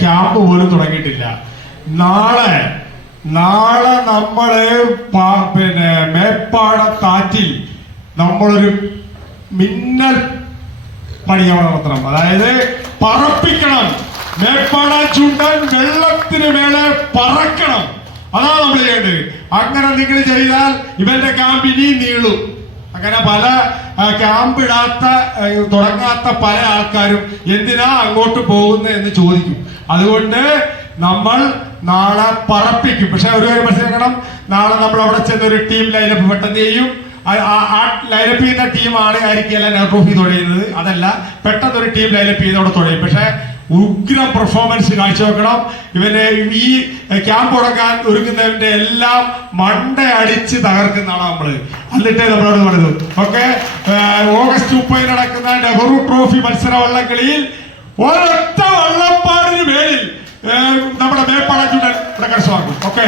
Camp പോലും തുടങ്ങിയിട്ടില്ല. നാളെ നാളെ നമ്മൾ പിന്നെ പിന്നെ മേപ്പാടത്താറ്റിൽ നമ്മളൊരു മിന്നൽ പണിയാണ് നടത്തണം. അതായത് പറപ്പിക്കണം. മേപ്പാട ചുണ്ടൻ വെള്ളത്തിന് മേലെ പറക്കണം. അതാണ് നമ്മൾ ചെയ്യേണ്ടത്. അങ്ങനെ നിങ്ങൾ ചെയ്താൽ ഇവന്റെ ക്യാമ്പ് ഇനിയും നീളും. അങ്ങനെ പല ക്യാമ്പിടാത്ത തുടങ്ങാത്ത പല ആൾക്കാരും എന്തിനാ അങ്ങോട്ട് പോകുന്നത് എന്ന് ചോദിക്കും. അതുകൊണ്ട് നമ്മൾ നാളെ പറപ്പിക്കും. പക്ഷെ ഒരു കാര്യം മനസ്സിലാക്കണം. നാളെ നമ്മൾ അവിടെ ചെന്ന് ഒരു ടീം ലൈനപ്പ് പെട്ടെന്ന് ചെയ്യും. ലൈനപ്പ് ചെയ്യുന്ന ടീമാണ് ആയിരിക്കും നെഹ്റു ട്രോഫി തുഴയുന്നത്. അതല്ല പെട്ടെന്ന് ഒരു ടീം ലൈനപ്പ് ചെയ്ത് അവിടെ തുഴയും. പക്ഷെ ഉഗ്ര പെർഫോമൻസ് കാഴ്ചവെക്കണം ഇവനെ ഈ ക്യാമ്പ് തുടങ്ങാൻ ഒരുങ്ങുന്നവന്റെ എല്ലാം മണ്ട അടിച്ച് തകർക്കുന്നതാണ് നമ്മൾ. എന്നിട്ടേ നമ്മളോട് പറഞ്ഞു ഓക്കെ? ഓഗസ്റ്റ് മുപ്പതിന് നടക്കുന്ന നെഹ്റു ട്രോഫി മത്സര വള്ളംകളിയിൽ ഒരൊറ്റ വള്ളപ്പാടിന് മേലിൽ നമ്മുടെ മേപ്പാട ചുണ്ടൻ പ്രകടമാക്കും ഓക്കെ?